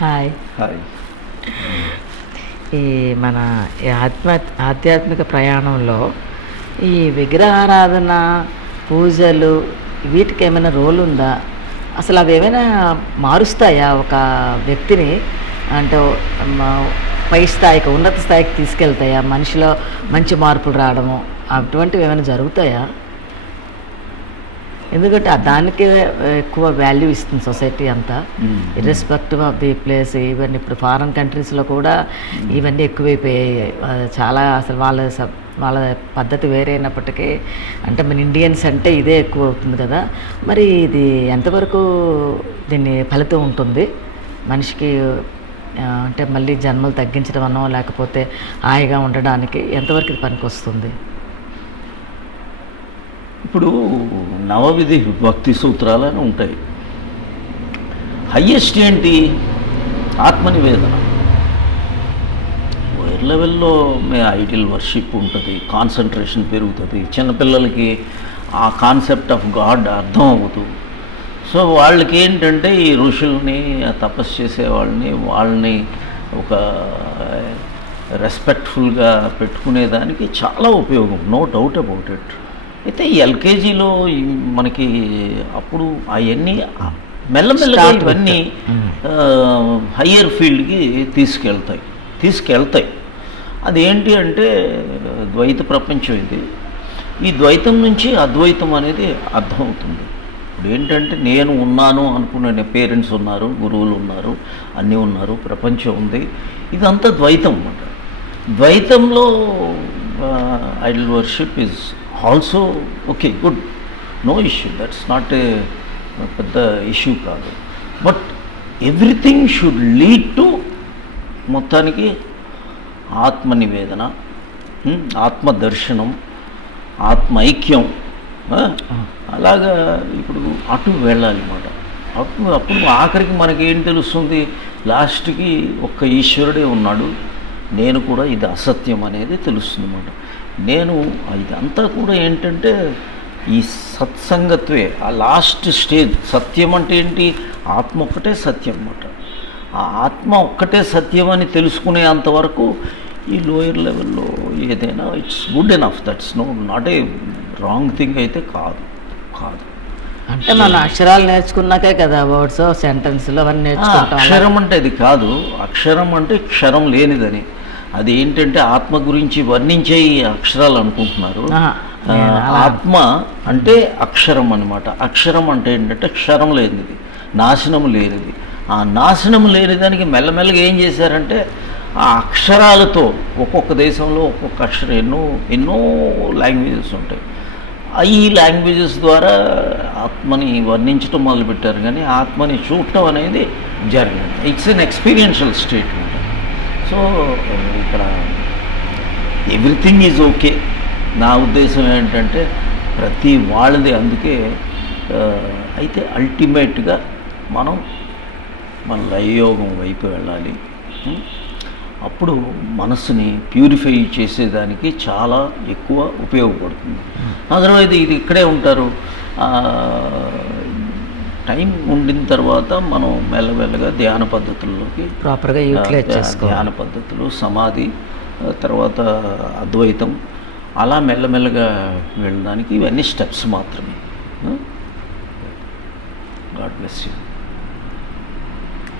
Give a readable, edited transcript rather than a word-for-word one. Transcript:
Hi. Hi. ఈ మన ఈ ఆధ్యాత్మిక ప్రయాణంలో ఈ విగ్రహారాధన, పూజలు వీటికి ఏమైనా రోల్ ఉందా? అసలు అవి ఏమైనా మారుస్తాయా ఒక వ్యక్తిని? అంటే పై స్థాయికి, ఉన్నత స్థాయికి తీసుకెళ్తాయా? మనిషిలో మంచి మార్పులు రావడము అటువంటివి ఏమైనా జరుగుతాయా? ఎందుకంటే దానికే ఎక్కువ వాల్యూ ఇస్తుంది సొసైటీ అంతా, irrespective of the place. Even ఇప్పుడు ఫారెన్ కంట్రీస్లో కూడా ఇవన్నీ ఎక్కువైపోయాయి. చాలా అసలు వాళ్ళ పద్ధతి వేరే అయినప్పటికీ, అంటే మన ఇండియన్స్ అంటే ఇదే ఎక్కువ అవుతుంది కదా. మరి ఇది ఎంతవరకు దీన్ని ఫలితం ఉంటుంది మనిషికి? అంటే మళ్ళీ జన్మలు తగ్గించడం అనో, లేకపోతే హాయిగా ఉండడానికి ఎంతవరకు ఇది పనికి వస్తుంది? ఇప్పుడు నవవిధి భక్తి సూత్రాలని ఉంటాయి. హయ్యెస్ట్ ఏంటి? ఆత్మనివేదన. వైర్ లెవెల్లో ఐడియల్ వర్షిప్ ఉంటుంది, కాన్సన్ట్రేషన్ పెరుగుతుంది. చిన్నపిల్లలకి ఆ కాన్సెప్ట్ ఆఫ్ గాడ్ అర్థం అవుతుంది. సో వాళ్ళకి ఏంటంటే ఈ ఋషుల్ని, తపస్సు చేసే వాళ్ళని ఒక రెస్పెక్ట్ఫుల్గా పెట్టుకునేదానికి చాలా ఉపయోగం, నో డౌట్ అబౌట్ ఇట్. అయితే ఈ ఎల్కేజీలో మనకి అప్పుడు అవన్నీ మెల్లమెల్లగా ఇవన్నీ హయ్యర్ ఫీల్డ్కి తీసుకెళ్తాయి. అదేంటి అంటే ద్వైత ప్రపంచం ఇది. ఈ ద్వైతం నుంచి అద్వైతం అనేది అర్థమవుతుంది. ఇప్పుడు ఏంటంటే నేను ఉన్నాను అనుకునే పేరెంట్స్ ఉన్నారు, గురువులు ఉన్నారు, అన్నీ ఉన్నారు, ప్రపంచం ఉంది. ఇదంతా ద్వైతం అన్నమాట. ద్వైతంలో idol worship is also okay, good, no issue, that's not a పెద్ద ఇష్యూ కాదు. But everything should lead to మొత్తానికి ఆత్మనివేదన, ఆత్మదర్శనం, ఆత్మైక్యం. అలాగా ఇప్పుడు అటు వెళ్ళాలి అన్నమాట. అప్పుడు ఆఖరికి మనకేం తెలుస్తుంది? లాస్ట్కి ఒక్క ఈశ్వరుడే ఉన్నాడు, నేను కూడా ఇది అసత్యం అనేది తెలుస్తుంది అన్నమాట. నేను ఇదంతా కూడా ఏంటంటే ఈ సత్సంగత్వే ఆ లాస్ట్ స్టేజ్. సత్యం అంటే ఏంటి? ఆత్మ ఒక్కటే సత్యం అన్నమాట. ఆ ఆత్మ ఒక్కటే సత్యం అని తెలుసుకునే అంతవరకు ఈ లోయర్ లెవెల్లో ఏదైనా it's good enough. That's not A wrong thing అయితే కాదు. అంటే మన అక్షరాలు నేర్చుకున్నాకే కదా వర్డ్స్, సెంటెన్స్లు అవన్నీ నేర్చుకుంటాం. అక్షరం అంటే అది కాదు. అక్షరం అంటే క్షరం లేనిదని. అది ఏంటంటే ఆత్మ గురించి వర్ణించే ఈ అక్షరాలు అనుకుంటున్నారు. ఆత్మ అంటే అక్షరం అన్నమాట. అక్షరం అంటే ఏంటంటే క్షరం లేనిది, నాశనం లేనిది. ఆ నాశనం లేని దానికి మెల్లమెల్లగా ఏం చేశారంటే ఆ అక్షరాలతో ఒక్కొక్క దేశంలో ఒక్కొక్క అక్షరం, ఎన్నో లాంగ్వేజెస్ ఉంటాయి. ఈ లాంగ్వేజెస్ ద్వారా ఆత్మని వర్ణించడం మొదలుపెట్టారు. కానీ ఆత్మని చూడటం అనేది జరిగింది. It's an experiential statement. So ఇక్కడ ఎవ్రీథింగ్ ఈజ్ ఓకే. నా ఉద్దేశం ఏంటంటే ప్రతి వాళ్ళది. అందుకే అయితే అల్టిమేట్గా మన లయయోగం వైపు వెళ్ళాలి. అప్పుడు మనసుని ప్యూరిఫై చేసేదానికి చాలా ఎక్కువ ఉపయోగపడుతుంది. అదర్వైజ్ ఇది ఇక్కడే ఉంటారు. టైం ఉండిన తర్వాత మనం మెల్లమెల్లగా ధ్యాన పద్ధతుల్లోకి ప్రాపర్గా యూటిలైజ్ చేసుకోవాలి. ధ్యాన పద్ధతులు, సమాధి, తర్వాత అద్వైతం, అలా మెల్లమెల్లగా వెళ్ళడానికి ఇవన్నీ స్టెప్స్ మాత్రమే. God bless you.